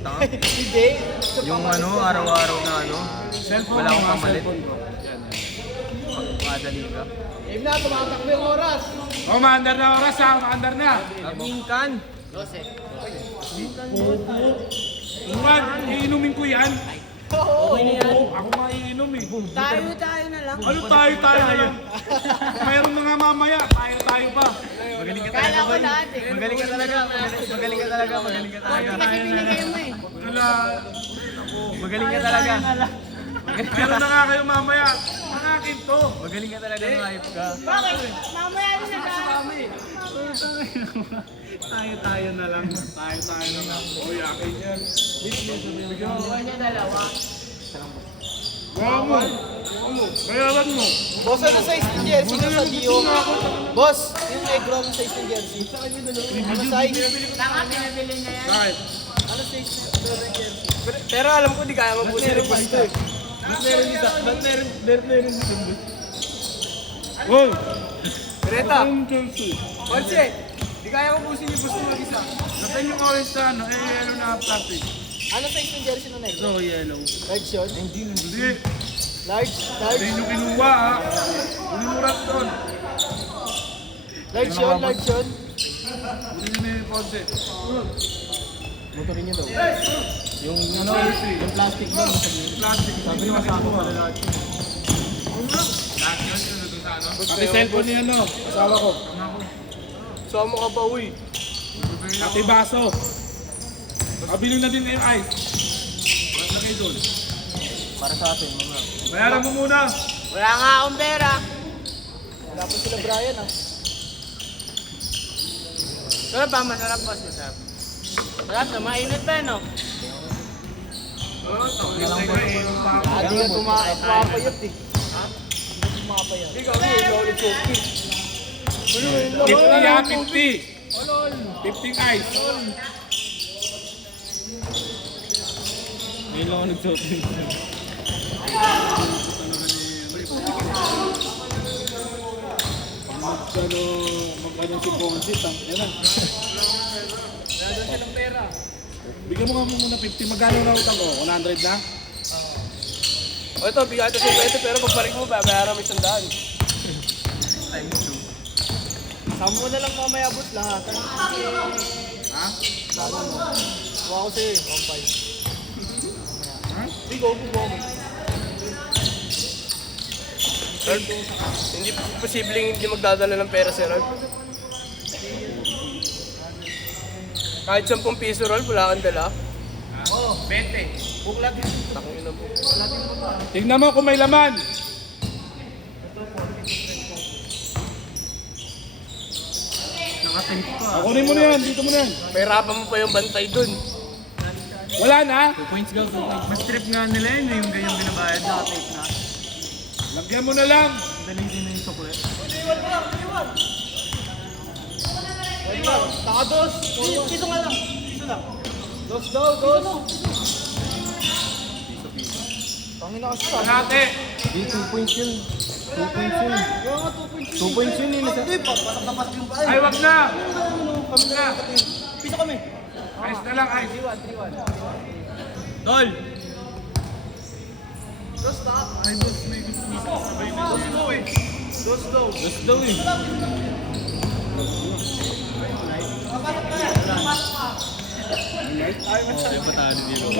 Hindi. Yung araw-araw na wala akong pamalit. Madali ka. Game na, tumatakbo yung oras. Maandar na oras ha, maandar na. Minkan. Uman, iinumin ko yan. Oo. Ako maiinom eh. Tayo na lang. Ano tayo na lang? Mayroon na nga mamaya, tayo pa. Magaling ka Kala talaga, ko boy. lahat eh. Magaling ka talaga. Magaling ka talaga. Kasi binigay mo eh. Wala. Magaling ka talaga. Meron na nga kayo mamaya. Ang akin to. Magaling ka talaga, hype ka. Bakit? Mamaya na Tayo na lang. Tayo na lang. Uy, akin yan. Huwag niya dalawa. Gawa mo. Bayaran mo. Boss, ano size ng jersey ko sa Dio? Boss, yung negro ang size ng jersey. Ano size? Tama, pinabili niya yan. Kahit. Ano size ng jersey? Pero alam ko di kaya mabusin yung boss to eh. Meron isa. Wow. Greta, Ang Chelsea. Ponce, di kaya mabusin yung boss to mag-isa. Napin yung orange sa yellow na plastic. Ano size ng jersey ng negro? So, yellow. Large yun? Hindi. Large? Hindi nyo kinuha ha. Unimurat doon. Large yun? Large yun? Hindi nyo na yung konti. Motorin niyo daw. Yung plastic ba? Plastic. Sabi niyo masama pala lahat. Pati cellphone niya asawa ko. Sama ka ba, uy? Pati baso. Kabili na din yung ice. Ba't na kayo doon? Para sa atin, mga. Bayaran mo muna. Wala nga akong pera. Wala pa sila Brian ah. Pero ba, masarap ba siya? Masarap na, mainit pa no? Hindi ka tumapayot eh. Ha? Hindi ka tumapayot. Hindi ka ulit choking. 50 ha, 50. 50 ice. Ngayon lang ako nag-shopping. Magkano si Ponzi, yan na. Wala siya ng pera. Bigyan mo nga muna 50. Magkano na utang ko? 100 na? O ito, bigay ito sa 20 pero pagbalik mo, bayaran mo 100. Sampo na lang mamaya abot lahat. Ha? Sana mo. Kuha ko sa'yo eh, 1.5. Ha? Hindi ko, kuha mo. Hindi posibleng hindi magdadala ng pera si Ralph. Kahit 10 piso roll, wala kang dala. Oo, 20. Buklat yun. Takong ina po. Tignan mo kung may laman. Nakatemp pa. Kunin mo na yan, dito mo na yan. Pahirapan mo pa yung bantay dun. Wala na. 2 points go, 2 points. Mas trip nga nila yun, yung ganyang binabayad. Nakatemp na. Lagyan mo na lang. Dali din na yung chocolate. Nakados! Piso nga lang. Piso lang. Dos daw, dos. Pangin na kasi sa Kalahati. Di, 2 points yun. 2 points yun. Kaya nga 2.6. 2 points yun eh. Hindi pa, pasok yung paa. Ay, wag na. Kami na. Piso kami. Ice na lang, ice. 3-1. Tol! Dos na. Ay, boss, may gusto mo sabay na. Dos mo eh. Dos daw. Gusto daw eh. Papasok na yan. Papasok ka. Ay, patalo dito.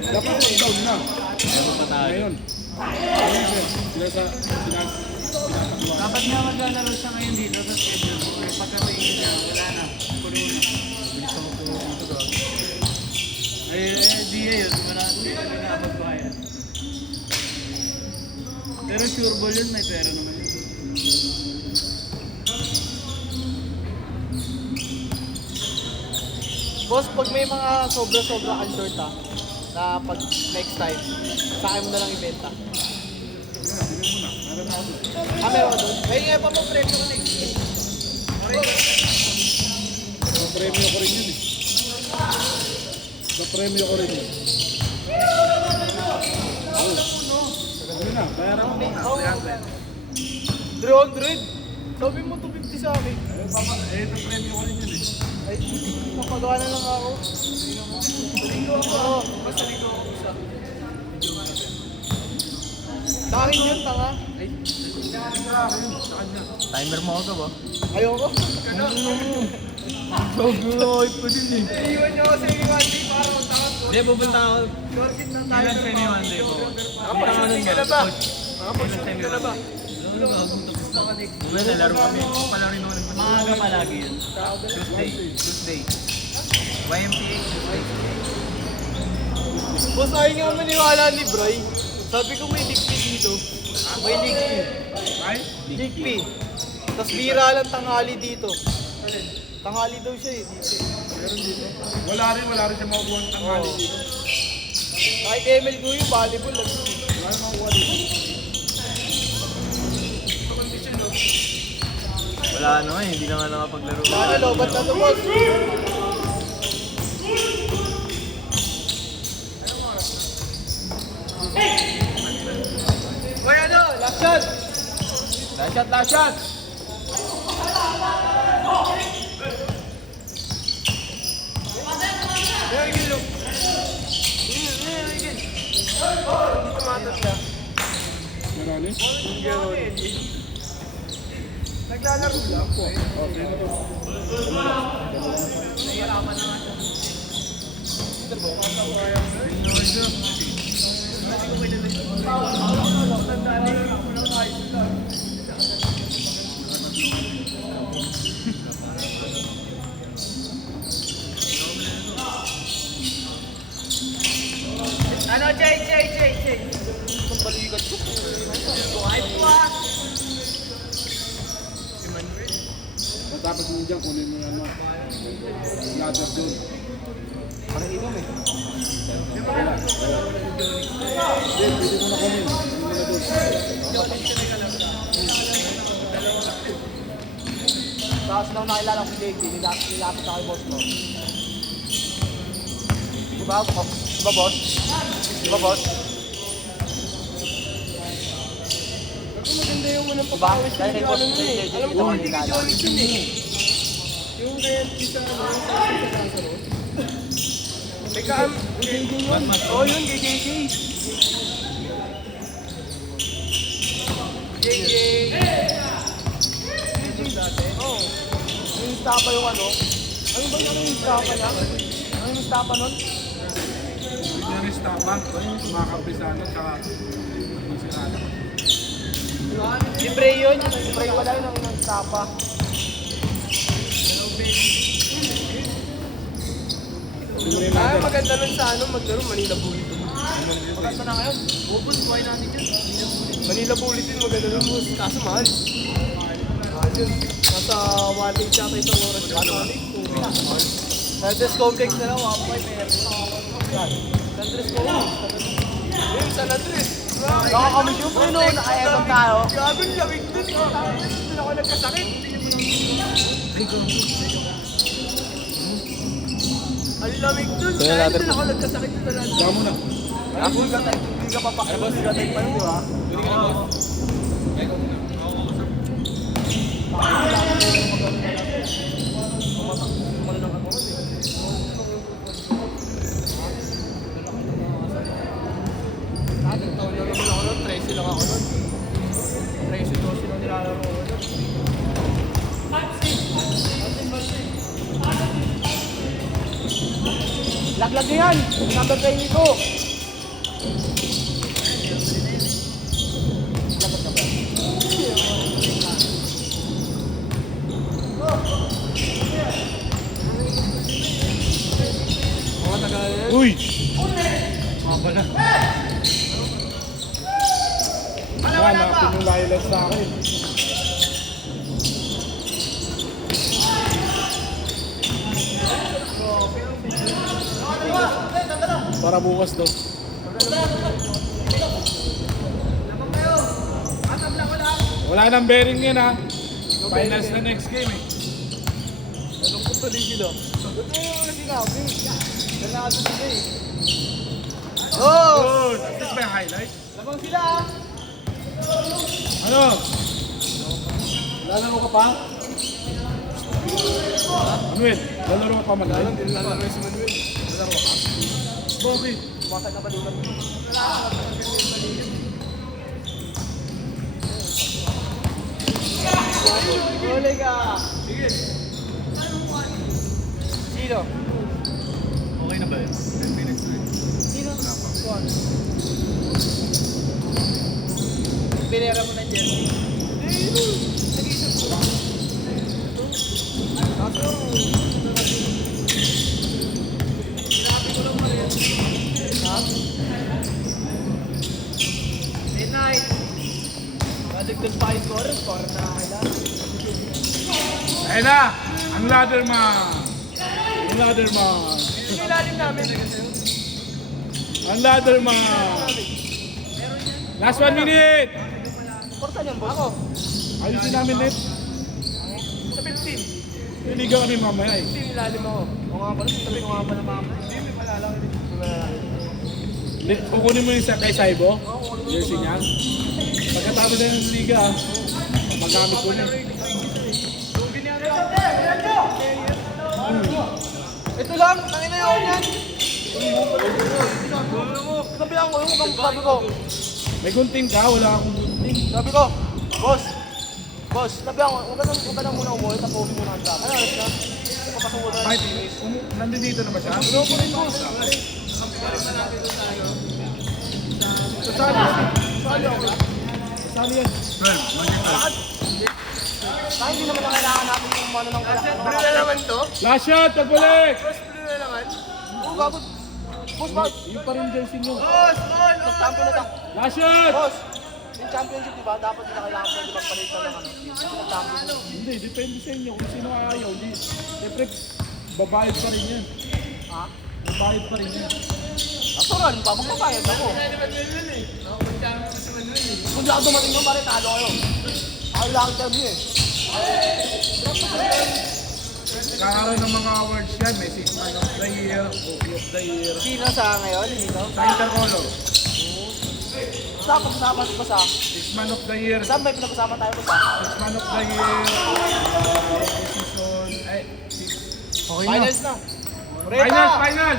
Dapat mag-down na. Patalo. Ngayon. Sila sa pinatakluan. Dapat nga maglalaro siya ngayon dito sa schedule. Pero pagka-tingin niya, wala na. Puno na. Bilis ako puno dito daw. Di yun. Marami na magbayad. Pero sure ball yun, may pera naman yun. Boss, pag may mga sobra-sobra kang short ha, na pag next time, sa akin mo na lang ibenta. Meron ka doon? Kaya nga pa mo premyo ko next week. Sa premyo ko rin yun eh. Sa premyo ko rin yun. Ano na, bayaran mo muna. 300? Sabi mo 250 sa akin. Ito premyo ko rin yun eh. Ay, papagawa na lang ako. Ligo ako. Oo. Basta ligo ako sa... Sa akin yun, tanga. Timer mo ako ba? Ayoko. Gagawin ko din eh. Iiwan niyo ako sa Iwandi para magtakot ko. Hindi, pupunta ako. Shortcut na tayo. Kailan kayo ni Wanda ko? Nakapag-shooting ka na ba? Nakapag-shooting ka na ba? Wala, nalaro kami. Pala rin ako nagpapalaro. Maaga palagi yun. Tuesday. YMCA. Boss, ayaw nga maniwala ni Bray. Sabi ko may ligpi dito. May ligpi. Ay? Ligpi. Tapos bira lang tanghali dito. Tanghali daw siya eh. Dito. Wala rin siya makukuha ng tanghali Oo. dito. Kahit ML ko yung volleyball. Wala rin makukuha dito. Wala ano eh, hindi na nga nakapaglaro. Sana lobat na to, boss. Hoy, ano? Last shot! Last shot! There you go. Dito matot siya. Marami? Naglalaro lang po. Okay na to. Ano, Jay. Balikat ko. Ay, puwa. Dapat mo dyan kunin mo yung ano. Ladder doon. Parang inom eh. Wala. Hindi, pwede mo na kunin. Kunin mo na doon. Tapos nung nakilala ko si JP, nilapit ako kay boss mo. Di ba, boss? Ako maganda yung unang papawis yung ano mo eh. Alam mo ito, hindi ka Jollix yun eh. Yung kaya isa ano, yung taxi sa Lazaro. Teka, JJ yun. Oo yun, kay JJ. JJ dati? Oo. Yung istapa yung ano. Ano ba yung istapa niya? Ano yung istapa nun? Hindi niya rin stop ba? Mga kapisano tsaka sirado. Si Bray yun. Si Bray wala yun ang istapa. Ah, maganda nun sa ano, maglaro Manila Bulletin. Maganda na ngayon. Bubos, buhay natin yun. Manila Bulletin, maganda nun boss. Kaso mahal. Mahal yun. Nasa 1.8 yata isang oras. Ano? Santos Complex na lang, 1.5 meron. Santos Complex. Yun, San Andres. Nakakamiss yung puno, naka-ebang tayo. Gabi, lamig dun. Doon ako nagkasakit. Ang lamig dun. Kaya doon ako nagkasakit dun talaga. Saka mo na. Hindi ka pa hindi ka type pa yun, di ba? Pwede ka na boss. Nagtaon na naman ako nun, 13 lang ako nun. 13-12 lang nilalaro ko nun. Laglag na yan! Number 20 ko! Mga tagal yan. Uy! Mabala. Wala, pinulay lang sa akin. Para bukas to. Wala nang bearing yan ha. Finals na next game eh. Anong po tuloy sila? Ba't mo yung mga sinabi? Ganado sila eh. Oh! Good! At least may highlight. Labang sila ah! Ano? Lalaro ka pa? Manuel, lalaro ka pa Manuel? Alam, dinalaro si Manuel. Bakit? Bumasag ka pa din. Huli ka! Sige. Sino? Okay na ba yun? 10 minutes na eh. Sino? Juan. Pinera mo na jersey. Nag-isip ko. Kaso, sinabi ko lang mali. Ha? Midnight. Madagdag pa yung score na kailangan. Ayun na! Ang ladder man! Ang ladder man! Yung ilalim namin. Ang ladder man! Last 1 minute! Portan yan, boss. Ako. Ayusin namin net. Sa 15. Niligaw kami mamaya eh. 15 ilalim ako. O nga pala, sabi ko nga pala mama. Hindi, may malalang. Kukunin mo yung sa kay Saibo? Jersey niya? Pagkatapos na yung liga, magamit ko na. Ito lang, tangina yun yan. Sabihan ko yung sabi ko. May gunting ka, wala akong gunting. Sabi ko, boss, sabihan ko, huwag ka na muna umuwi, tapusin mo na ang drama. Ano, alas na? Papasok mo na. Kahit, nandito na ba siya? Ano ko rin, boss? Sali ako. Sali yan. Kahit hindi naman kailangan natin yung ano ng kailangan. Blue na naman to? Last shot, pagbalik! Boss, blue na naman? Oo, gagod. Boss, bakit? Yung pa rin jersey nyo. Nag-champion na ta. Last shot! Boss, yung championship, di ba? Dapat nila kailangan pwede magpalitan ng ano. Nag-champion. Hindi, depende sa inyo kung sino ayaw. Siyempre, babayad pa rin yan. Ha? Babayad pa rin yan. Actual, ba? Magpapayag ako. Kung di ako dumating yun, pare, talo kayo. Ako lang ang term niyo eh. Kakaroon ng mga awards yan. May 6 man of the year, Rookie of the year. Sino sa ngayon? Dito? Sa Intercolor, Sa pag-usapan ko sa 6 man of the year, 6 saan may pinag-usapan tayo ko sa? man of the year, rookie season, ay, Finals na. finals, finals!